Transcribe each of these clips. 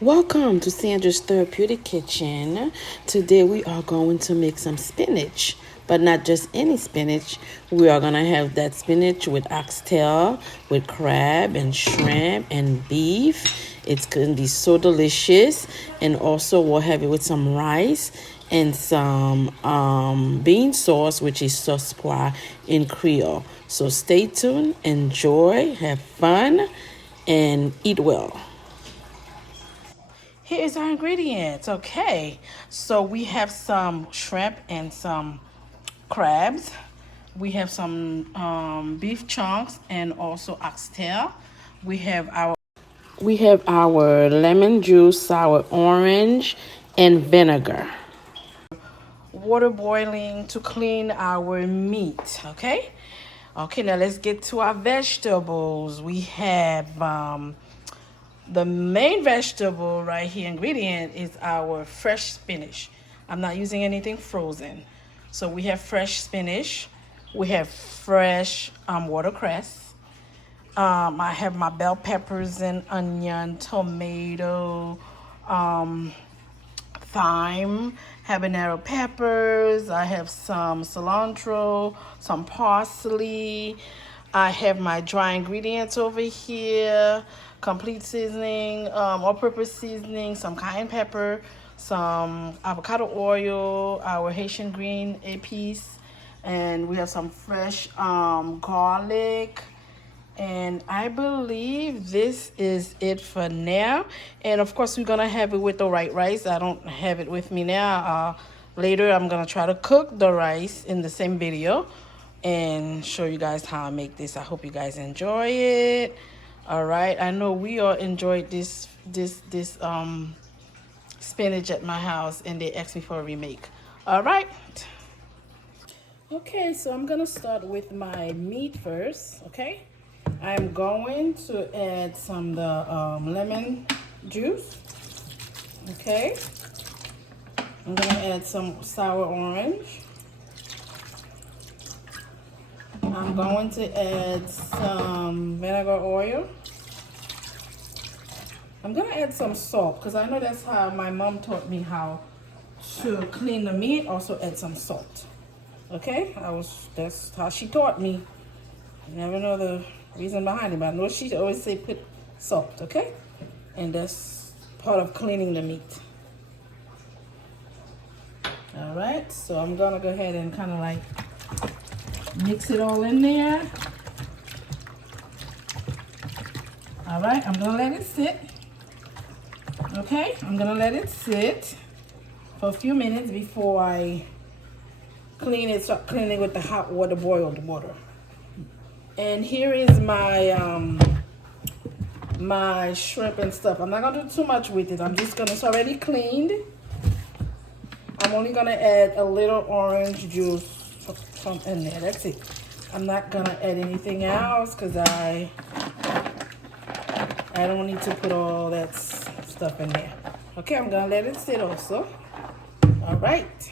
Welcome to Sandra's Therapeutic Kitchen. Today we are going to make some spinach, but not just any spinach. We are going to have that spinach with oxtail, with crab and shrimp and beef. It's going to be so delicious. And also we'll have it with some rice and some bean sauce, which is sauce pois in Creole. So stay tuned, enjoy, have fun, and eat well. Here is our ingredients. Okay, so we have some shrimp and some crabs. We have some beef chunks and also oxtail. We have our lemon juice, sour orange, and vinegar. Water boiling to clean our meat. Okay. Okay. Now let's get to our vegetables. We have the main vegetable right here ingredient is our fresh spinach. I'm not using anything frozen. So we have fresh spinach. We have fresh watercress. I have my bell peppers and onion, tomato, thyme, habanero peppers. I have some cilantro, some parsley. I have my dry ingredients over here, complete seasoning, all-purpose seasoning, some cayenne pepper, some avocado oil, our Haitian green épices, and we have some fresh garlic. And I believe this is it for now. And of course, we're going to have it with the white rice. I don't have it with me now. Later, I'm going to try to cook the rice in the same video and show you guys how I make this. I hope you guys enjoy it. All right. I know we all enjoyed this spinach at my house, and they asked me for a remake. All right. Okay, so I'm going to start with my meat first, okay? I'm going to add some the lemon juice. Okay. I'm going to add some sour orange. I'm going to add some vinegar oil. I'm going to add some salt because I know that's how my mom taught me how to clean the meat. Also add some salt. Okay? That's how she taught me. You never know the reason behind it, but I know she always say put salt, okay? And that's part of cleaning the meat. All right, so I'm gonna go ahead and kind of like mix it all in there. All right, I'm gonna let it sit. Okay, I'm gonna let it sit for a few minutes before I start cleaning with the hot water, boiled water. And here is my my shrimp and stuff. I'm not gonna do too much with it. It's already cleaned. I'm only gonna add a little orange juice from in there. That's it. I'm not gonna add anything else because I don't need to put all that stuff in there. Okay, I'm gonna let it sit also. All right.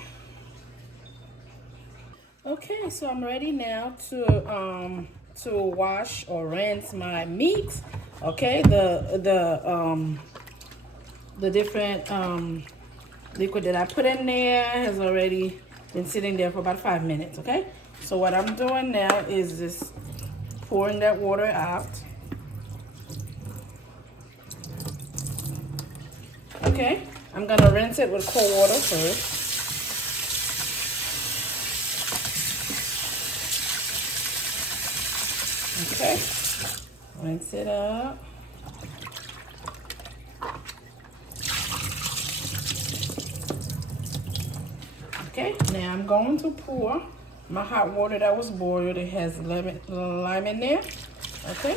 Okay, so I'm ready now to wash or rinse my meat. Okay, the different liquid that I put in there has already been sitting there for about 5 minutes. Okay, so what I'm doing now is just pouring that water out. Okay, I'm gonna rinse it with cold water first. Okay, rinse it up. Okay, now I'm going to pour my hot water that was boiled. It has lime in there. Okay.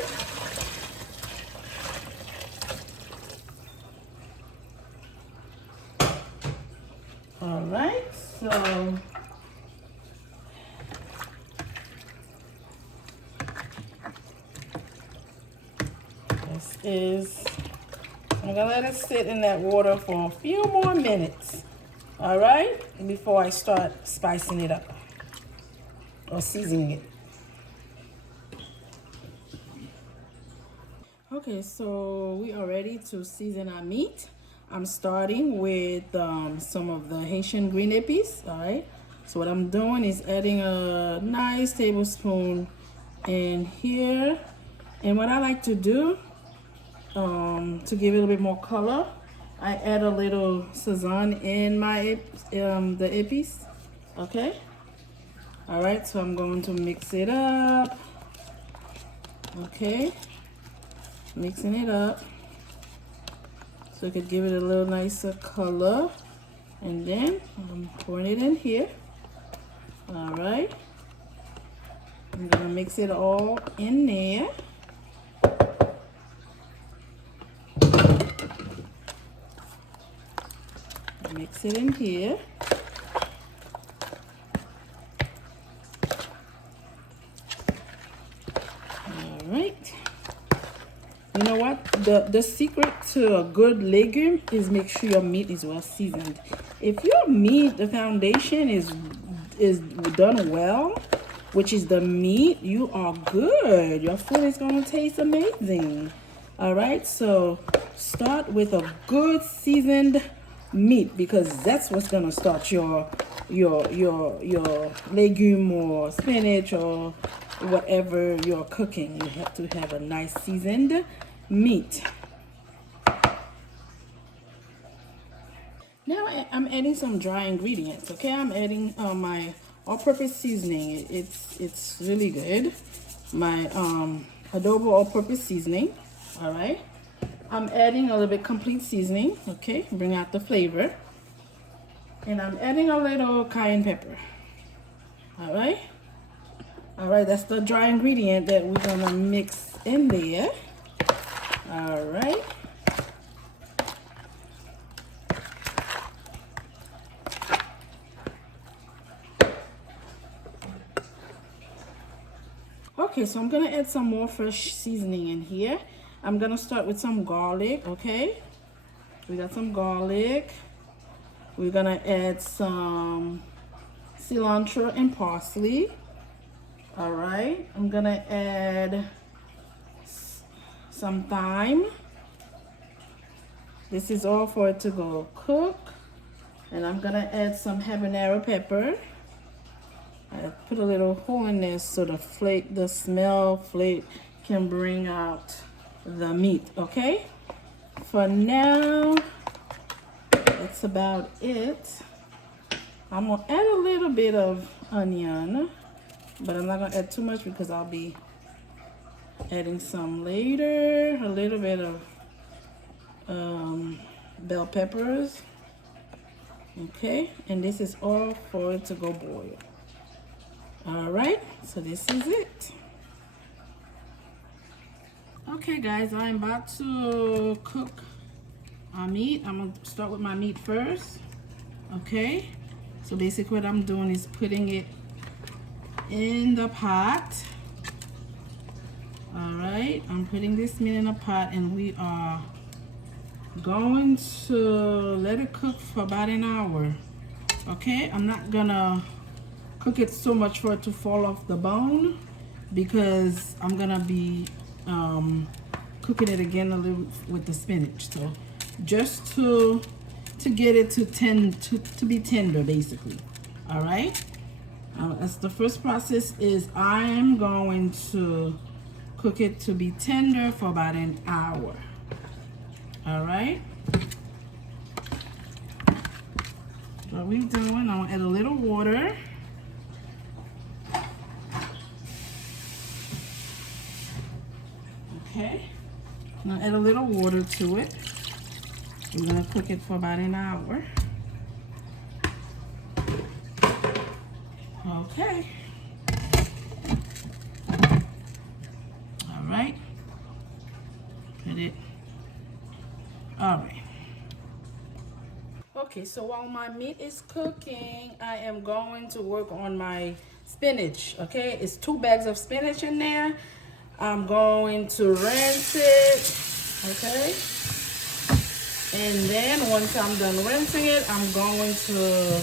All right, so I'm gonna let it sit in that water for a few more minutes. All right, before I start spicing it up or seasoning it. Okay, so we are ready to season our meat. I'm starting with some of the Haitian green epis. All right. So what I'm doing is adding a nice tablespoon in here. And what I like to do to give it a little bit more color, I add a little sazon in my the epis. Okay. All right. So I'm going to mix it up. Okay. Mixing it up so it could give it a little nicer color. And then I'm pouring it in here. All right. I'm gonna mix it all in there. Mix it in here. All right. You know what? The secret to a good legume is make sure your meat is well seasoned. If your meat, the foundation is done well, which is the meat, you are good. Your food is gonna taste amazing. All right, so start with a good seasoned meat because that's what's gonna start your legume or spinach or whatever you're cooking. You have to have a nice seasoned meat. Now I'm adding some dry ingredients. Okay, I'm adding my all-purpose seasoning. It's really good. My adobo all-purpose seasoning. All right. I'm adding a little bit complete seasoning. Okay, bring out the flavor. And I'm adding a little cayenne pepper. All right. All right, that's the dry ingredient that we're gonna mix in there. All right. Okay, so I'm gonna add some more fresh seasoning in here. I'm gonna start with some garlic, okay? We got some garlic. We're gonna add some cilantro and parsley. All right, I'm gonna add some thyme. This is all for it to go cook. And I'm gonna add some habanero pepper. I put a little hole in this so the smell flake can bring out the meat, okay? For now, that's about it. I'm gonna add a little bit of onion, but I'm not gonna add too much because I'll be adding some later. A little bit of bell peppers, okay? And this is all for it to go boil. All right, so this is it. Okay guys, I'm about to cook our meat. I'm gonna start with my meat first. Okay, so basically what I'm doing is putting it in the pot. All right, I'm putting this meat in a pot and we are going to let it cook for about an hour. Okay, I'm not gonna cook it so much for it to fall off the bone because I'm gonna be cooking it again a little with the spinach. So just to get it to be tender basically. All right, that's the first process. Is I am going to cook it to be tender for about an hour. All right, what we're doing, I'm gonna add a little water. Okay, I'm gonna add a little water to it. We're gonna cook it for about an hour. Okay. All right. Put it. All right. Okay, so while my meat is cooking, I am going to work on my spinach. Okay, it's 2 bags of spinach in there. I'm going to rinse it, okay? And then once I'm done rinsing it, I'm going to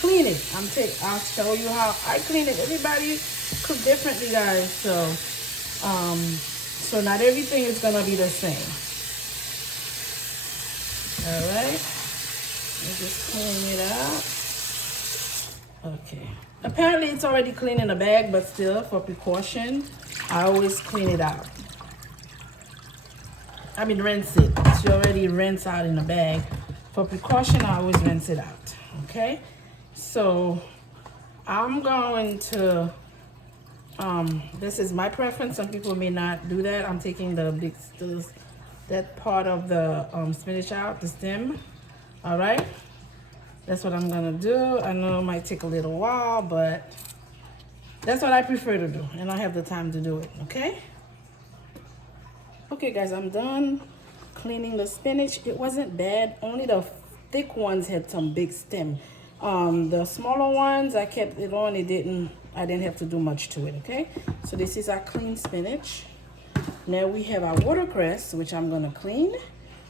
clean it. I'll show you how I clean it. Everybody cook differently, guys. So not everything is gonna be the same. All right. Let me just clean it out. Okay. Apparently it's already clean in the bag, but still, for precaution, I always clean it out. I mean, rinse it. It's already rinsed out in the bag. For precaution, I always rinse it out. Okay. So I'm going to. This is my preference. Some people may not do that. I'm taking that part of the spinach out, the stem. All right. That's what I'm gonna do. I know it might take a little while, but that's what I prefer to do, and I have the time to do it. Okay. Okay, guys, I'm done cleaning the spinach. It wasn't bad. Only the thick ones had some big stem. The smaller ones, I kept it on. I didn't have to do much to it. Okay. So this is our clean spinach. Now we have our watercress, which I'm gonna clean.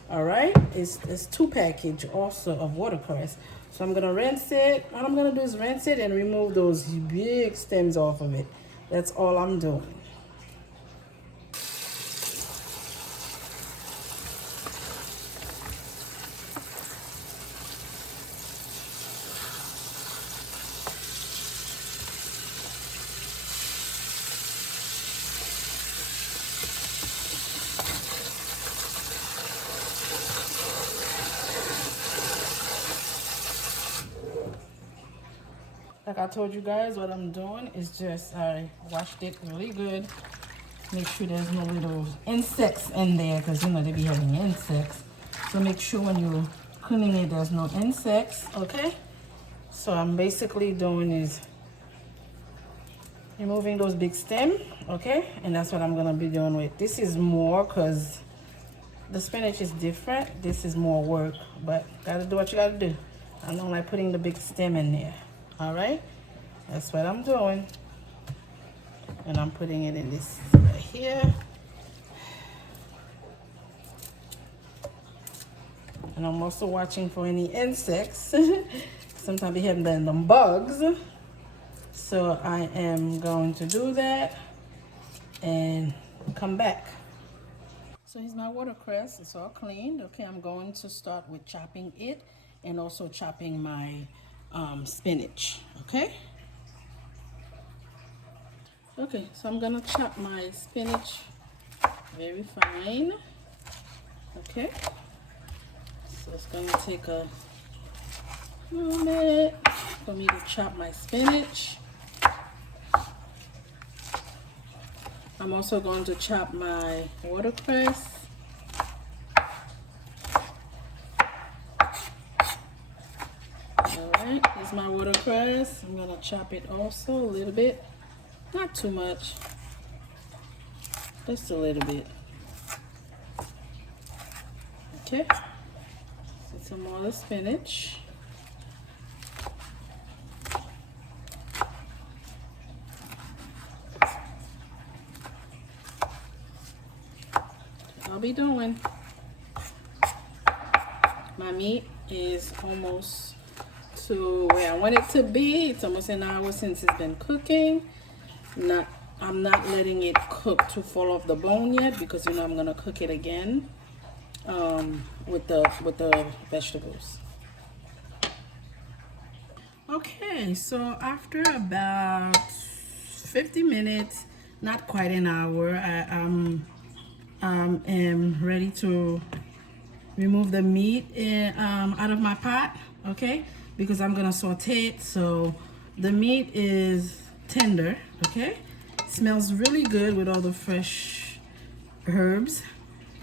All right. It's 2 package also of watercress. So I'm gonna rinse it. All I'm gonna do is rinse it and remove those big stems off of it. That's all I'm doing. Like I told you guys, what I'm doing is just I washed it really good. Make sure there's no little insects in there, because you know they be having insects. So make sure when you're cleaning it, there's no insects. Okay. So I'm basically doing is removing those big stem. Okay, and that's what I'm gonna be doing with. This is more because the spinach is different. This is more work, but gotta do what you gotta do. I don't like putting the big stem in there. All right, that's what I'm doing, and I'm putting it in this right here, and I'm also watching for any insects. Sometimes we have them bugs, so I am going to do that and come back. So here's my watercress. It's all cleaned. Okay, I'm going to start with chopping it and also chopping my spinach. Okay. Okay, so I'm gonna chop my spinach very fine. Okay, so it's gonna take a moment for me to chop my spinach. I'm also going to chop my watercress. Alright, here's my watercress. I'm gonna chop it also a little bit. Not too much. Just a little bit. Okay. So some more of the spinach. I'll be doing. My meat is almost to where I want it to be. It's almost an hour since it's been cooking. I'm not letting it cook to fall off the bone yet, because you know I'm gonna cook it again with the vegetables. Okay, so after about 50 minutes, not quite an hour, I am ready to remove the meat out of my pot. Okay, because I'm gonna saute it, so the meat is tender. Okay, smells really good with all the fresh herbs.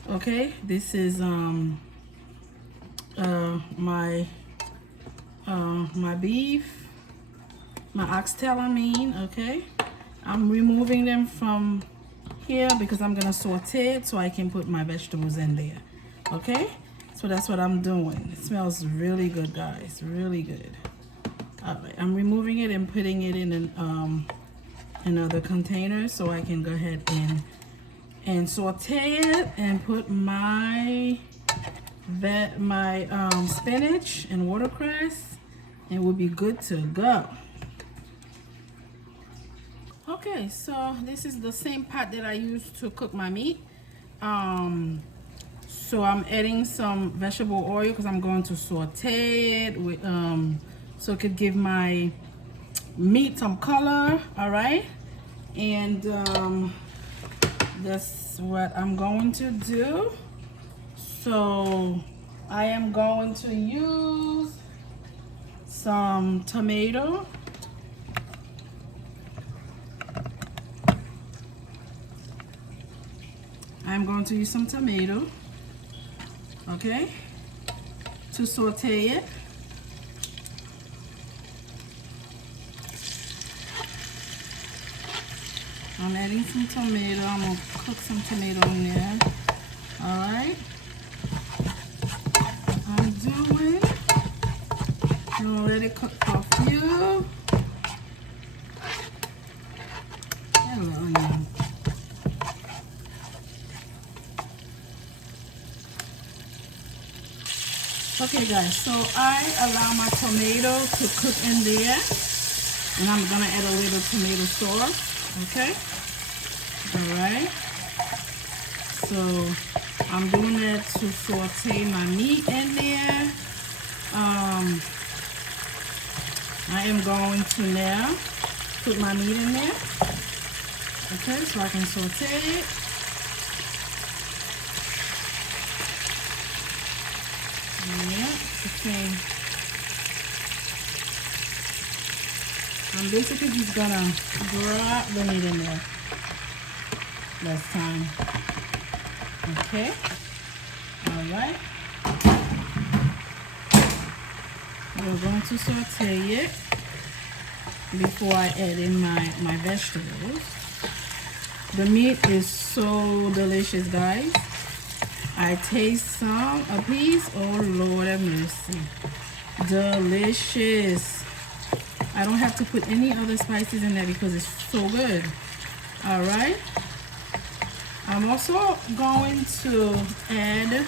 Okay, this is my beef, my oxtail, I mean. Okay, I'm removing them from here because I'm gonna saute it so I can put my vegetables in there. Okay, so that's what I'm doing. It smells really good, guys, really good. All right, I'm removing it and putting it in another container so I can go ahead and saute it and put my spinach and watercress, and we'll be good to go. Okay, so this is the same pot that I used to cook my meat. So I'm adding some vegetable oil because I'm going to saute it with, so it could give my meat some color. All right, and that's what I'm going to do. So I am going to use some tomato. I'm going to use some tomato, okay, to saute it. I'm adding some tomato. I'm gonna cook some tomato in there. All right. I'm gonna let it cook for a few. Hello, onion. Okay guys, so I allow my tomato to cook in there, and I'm gonna add a little tomato sauce, okay? All right, so I'm doing that to saute my meat in there. I am going to now put my meat in there, okay, so I can saute it. Yeah, okay. I'm basically just gonna drop the meat in there this time. Okay. Alright. We're going to saute it before I add in my vegetables. The meat is so delicious, guys. I taste a piece. Oh Lord have mercy. Delicious. I don't have to put any other spices in there because it's so good. All right. I'm also going to add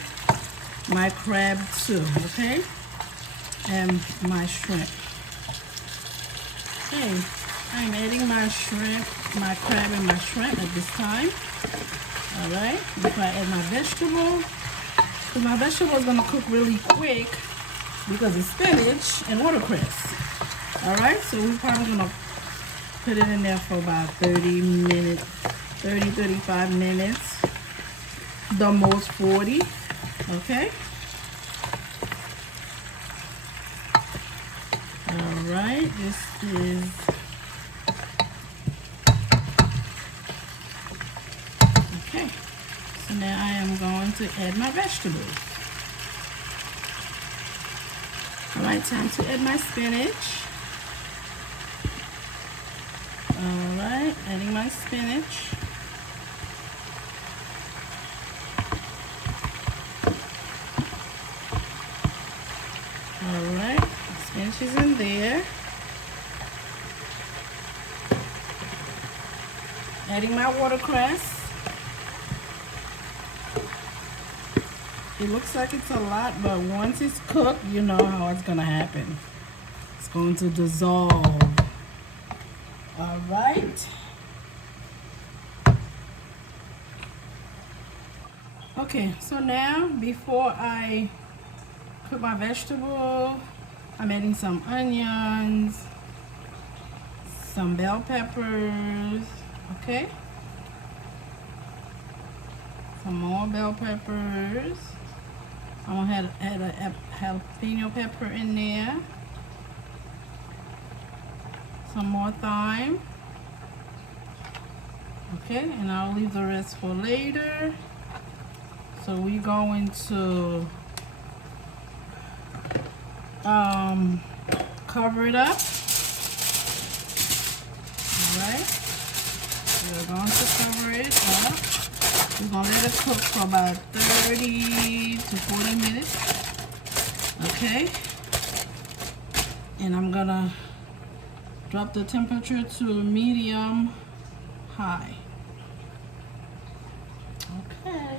my crab too, okay? And my shrimp. Okay, I'm adding my shrimp, my crab and my shrimp at this time. All right, before I add my vegetable. Because my vegetable is gonna cook really quick because it's spinach and watercress. All right, so we're probably gonna put it in there for about 30 minutes, 35 minutes, the most 40, okay? All right, this is, okay. So now I am going to add my vegetables. All right, time to add my spinach. All right, adding my spinach. All right, spinach is in there. Adding my watercress. It looks like it's a lot, but once it's cooked, you know how it's gonna happen. It's going to dissolve. All right. Okay, so now before I cook my vegetable, I'm adding some onions, some bell peppers, okay? Some more bell peppers. I'm gonna add a jalapeno pepper in there. Some more thyme. Okay, and I'll leave the rest for later. So we're going to cover it up. All right, we're going to cover it up. We're going to let it cook for about 30 to 40 minutes. Okay, and I'm gonna drop the temperature to medium high. Okay,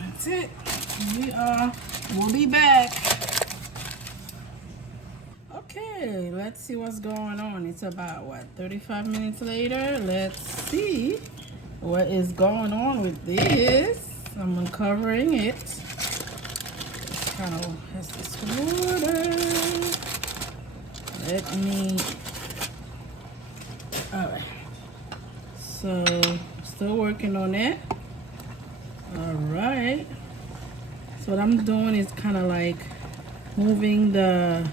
that's it. We'll be back. Okay, let's see what's going on. It's about what, 35 minutes later. Let's see what is going on with this. I'm uncovering it. Kind of has this water. Let me. All right. So still working on it. All right. So what I'm doing is kind of like moving the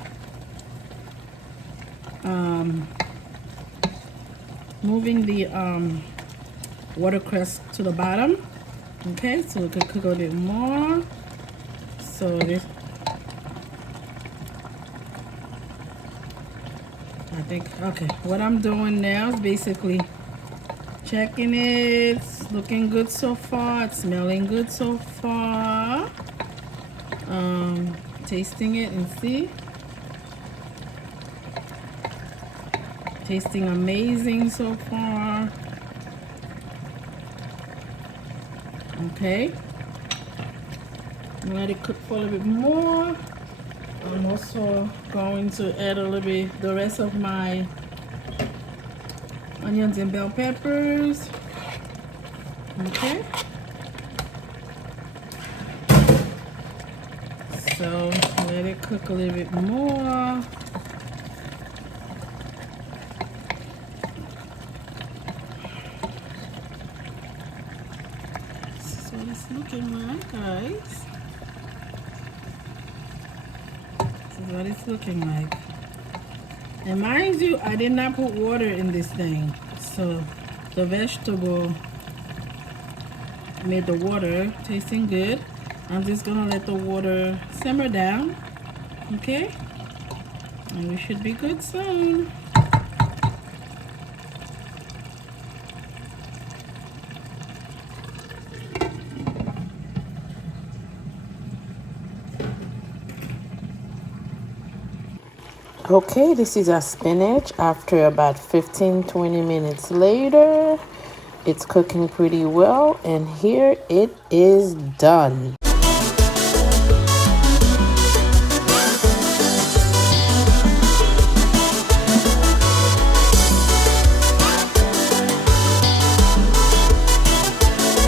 watercress to the bottom. Okay, so we could cook a little bit more. So this, I think, okay, what I'm doing now is basically checking it. It's looking good so far. It's smelling good so far. Tasting it and see. Tasting amazing so far. Okay. Let it cook for a little bit more. I'm also going to add a little bit the rest of my onions and bell peppers. Okay. So let it cook a little bit more. This is what it's looking like, guys. This is what it's looking like. And mind you, I did not put water in this thing. So the vegetable made the water tasting good. I'm just gonna let the water simmer down. Okay? And we should be good soon. Okay, this is our spinach after about 15-20 minutes later. It's cooking pretty well, and here it is done.